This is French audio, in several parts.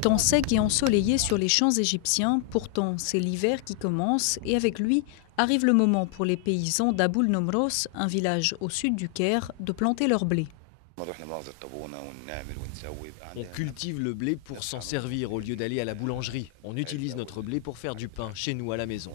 Temps sec et ensoleillé sur les champs égyptiens, pourtant c'est l'hiver qui commence et avec lui arrive le moment pour les paysans d'Aboul Nomros, un village au sud du Caire, de planter leur blé. On cultive le blé pour s'en servir au lieu d'aller à la boulangerie. On utilise notre blé pour faire du pain chez nous à la maison.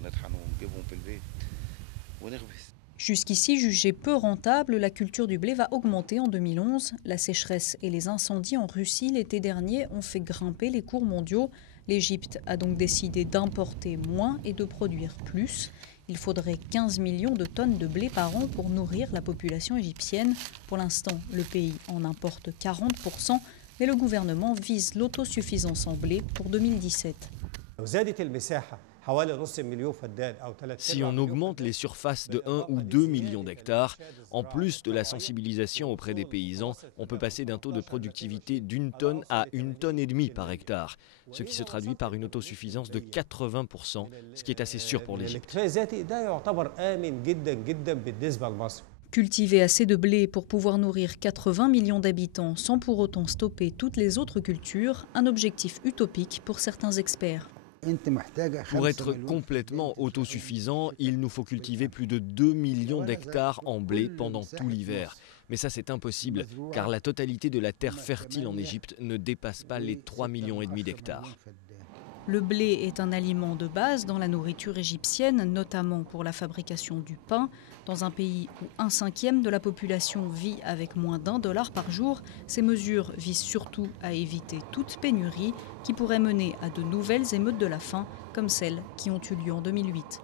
Jusqu'ici jugée peu rentable, la culture du blé va augmenter en 2011. La sécheresse et les incendies en Russie l'été dernier ont fait grimper les cours mondiaux. L'Égypte a donc décidé d'importer moins et de produire plus. Il faudrait 15 millions de tonnes de blé par an pour nourrir la population égyptienne. Pour l'instant, le pays en importe 40%, mais le gouvernement vise l'autosuffisance en blé pour 2017. Si on augmente les surfaces de 1 ou 2 millions d'hectares, en plus de la sensibilisation auprès des paysans, on peut passer d'un taux de productivité d'1 tonne à 1,5 tonnes par hectare, ce qui se traduit par une autosuffisance de 80%, ce qui est assez sûr pour l'Égypte. Cultiver assez de blé pour pouvoir nourrir 80 millions d'habitants sans pour autant stopper toutes les autres cultures, un objectif utopique pour certains experts. Pour être complètement autosuffisant, il nous faut cultiver plus de 2 millions d'hectares en blé pendant tout l'hiver. Mais ça c'est impossible, car la totalité de la terre fertile en Égypte ne dépasse pas les 3,5 millions d'hectares. Le blé est un aliment de base dans la nourriture égyptienne, notamment pour la fabrication du pain. Dans un pays où 1/5 de la population vit avec moins d'$1 par jour, ces mesures visent surtout à éviter toute pénurie qui pourrait mener à de nouvelles émeutes de la faim, comme celles qui ont eu lieu en 2008.